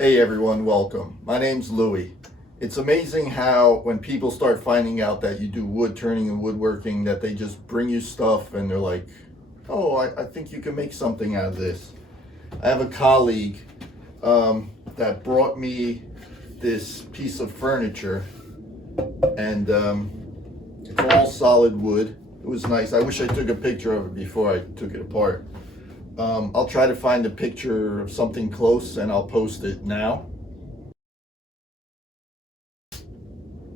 Hey everyone, welcome. My name's Louie. It's amazing how when people start finding out that you do wood turning and woodworking, that they just bring you stuff and they're like, oh, I think you can make something out of this. I have a colleague that brought me this piece of furniture, and it's all solid wood. It was nice. I wish I took a picture of it before I took it apart. I'll try to find a picture of something close and I'll post it now.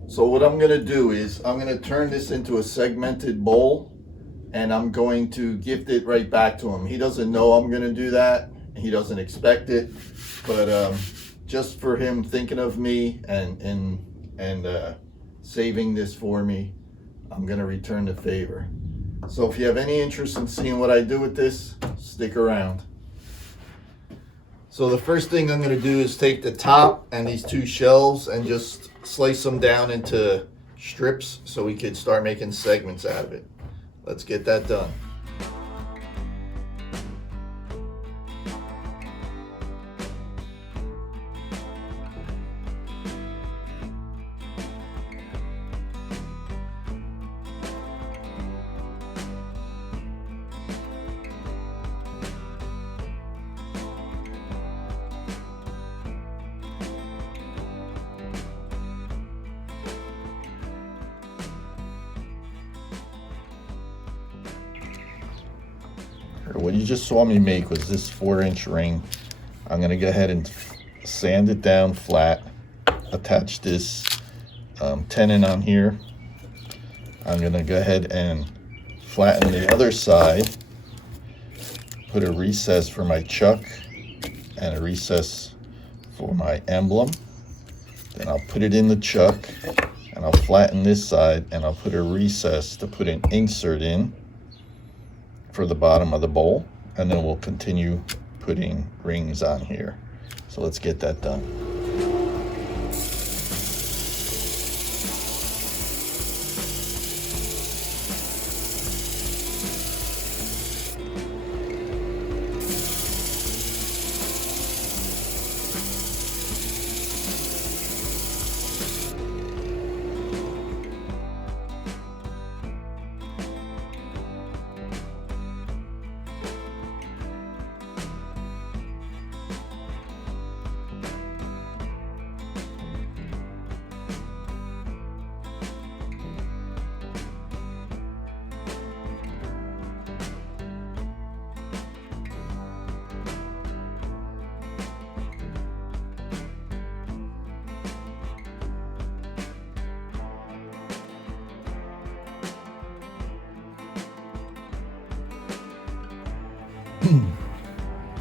So what I'm gonna do is I'm gonna turn this into a segmented bowl and I'm going to gift it right back to him. He doesn't know I'm gonna do that. He doesn't expect it, but just for him thinking of me and saving this for me, I'm gonna return the favor. So if you have any interest in seeing what I do with this, stick around. So the first thing I'm going to do is take the top and these two shelves and just slice them down into strips so we could start making segments out of it. Let's get that done. What you just saw me make was this 4-inch ring. I'm gonna go ahead and sand it down flat, attach this tenon on here. I'm gonna go ahead and flatten the other side, put a recess for my chuck and a recess for my emblem. Then I'll put it in the chuck and I'll flatten this side and I'll put a recess to put an insert in for the bottom of the bowl, and then we'll continue putting rings on here. So let's get that done.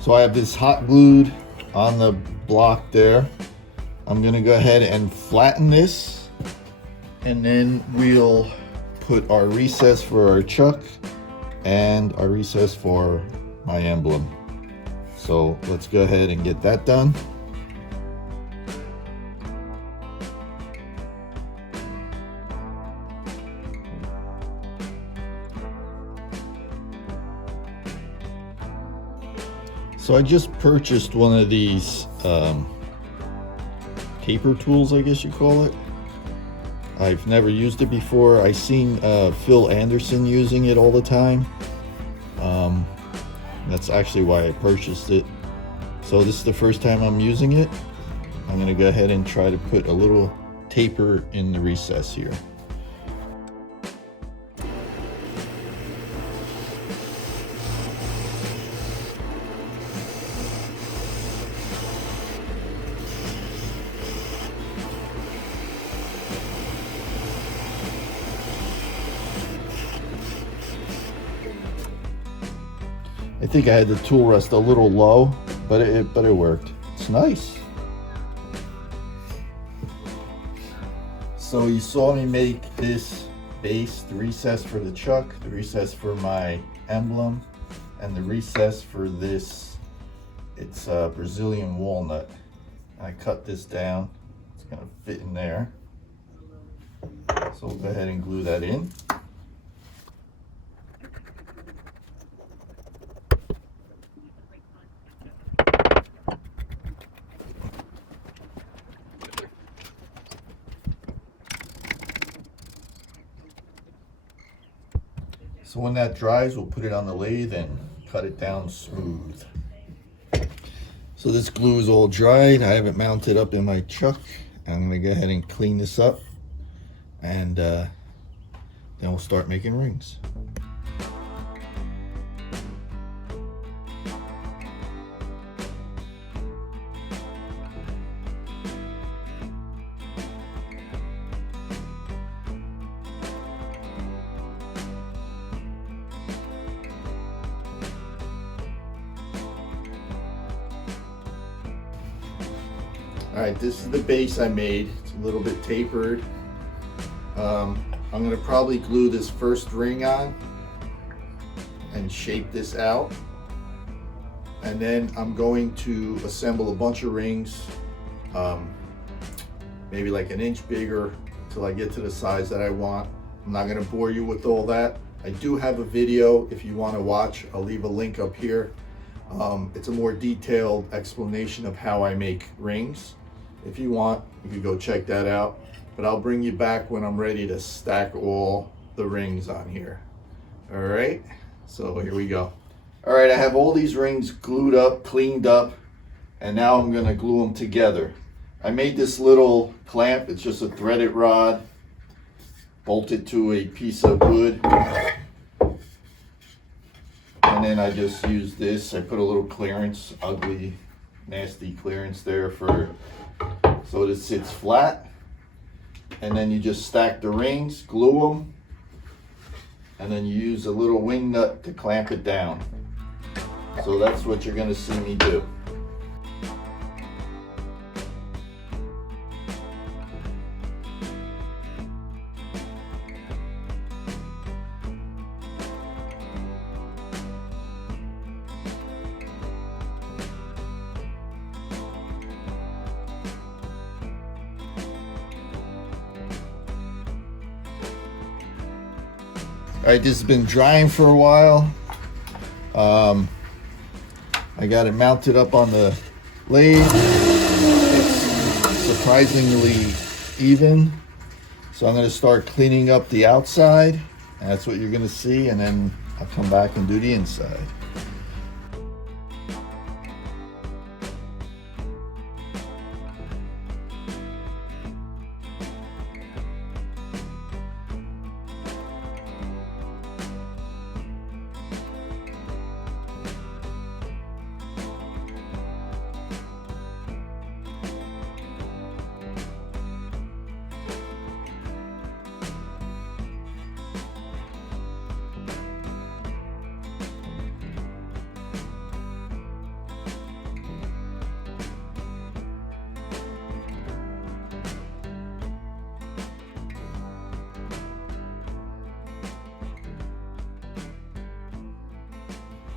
So I have this hot glued on the block there. I'm gonna go ahead and flatten this, and then we'll put our recess for our chuck and our recess for my emblem. So let's go ahead and get that done. So I just purchased one of these taper tools, I guess you call it. I've never used it before. I've seen Phil Anderson using it all the time. That's actually why I purchased it. So this is the first time I'm using it. I'm gonna go ahead and try to put a little taper in the recess here. I think I had the tool rest a little low, but it worked. It's nice. So you saw me make this base, the recess for the chuck, the recess for my emblem, and the recess for this. It's Brazilian walnut. I cut this down. It's gonna fit in there. So we'll go ahead and glue that in. So when that dries, we'll put it on the lathe and cut it down smooth. So this glue is all dried. I have it mounted up in my chuck. I'm gonna go ahead and clean this up, and then we'll start making rings. All right, this is the base I made. It's a little bit tapered. I'm gonna probably glue this first ring on and shape this out. And then I'm going to assemble a bunch of rings, maybe like an inch bigger until I get to the size that I want. I'm not gonna bore you with all that. I do have a video if you wanna watch. I'll leave a link up here. It's a more detailed explanation of how I make rings. If you want, you can go check that out. But I'll bring you back when I'm ready to stack all the rings on here. All right, so here we go. All right, I have all these rings glued up, cleaned up, and now I'm gonna glue them together. I made this little clamp. It's just a threaded rod bolted to a piece of wood. And then I just use this. I put a little clearance, ugly, nasty clearance there so it sits flat. And then you just stack the rings, glue them, and then you use a little wing nut to clamp it down. So that's what you're gonna see me do. All right, this has been drying for a while. I got it mounted up on the lathe. It's surprisingly even. So I'm gonna start cleaning up the outside. And that's what you're gonna see, and then I'll come back and do the inside.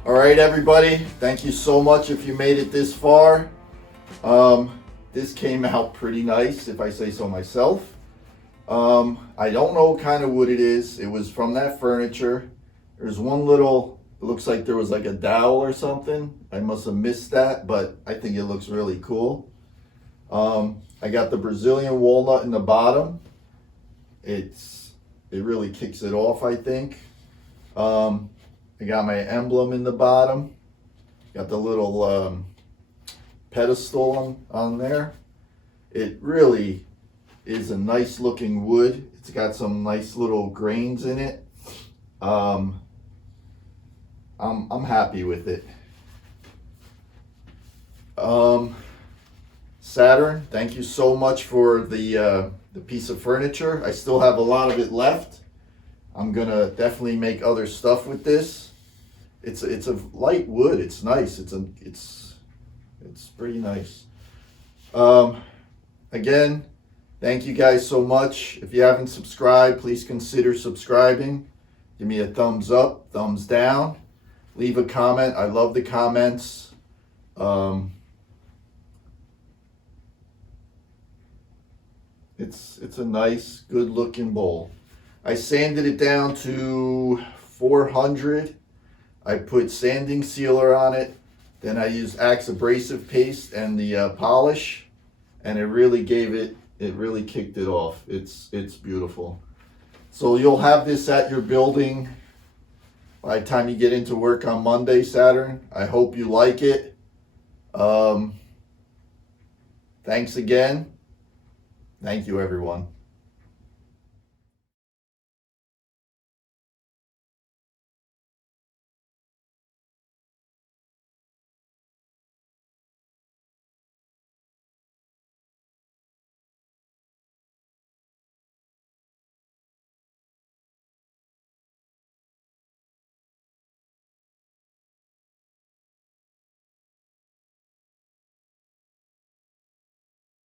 All right, everybody, thank you so much if you made it this far. This came out pretty nice, if I say so myself. I don't know what kind of wood it is. It was from that furniture. There's one little, it looks like there was like a dowel or something. I must have missed that, but I think it looks really cool. I got the Brazilian walnut in the bottom. It really kicks it off, I think. I got my emblem in the bottom. Got the little pedestal on there. It really is a nice looking wood. It's got some nice little grains in it. I'm happy with it. Saturn, thank you so much for the piece of furniture. I still have a lot of it left. I'm gonna definitely make other stuff with this. It's a light wood. It's nice. It's pretty nice. Again, thank you guys so much. If you haven't subscribed, please consider subscribing. Give me a thumbs up, thumbs down. Leave a comment. I love the comments. It's a nice, good looking bowl. I sanded it down to 400. I put sanding sealer on it. Then I used Axe abrasive paste and the polish, and it really really kicked it off. It's beautiful. So you'll have this at your building by the time you get into work on Monday, Saturn. I hope you like it. Thanks again. Thank you, everyone.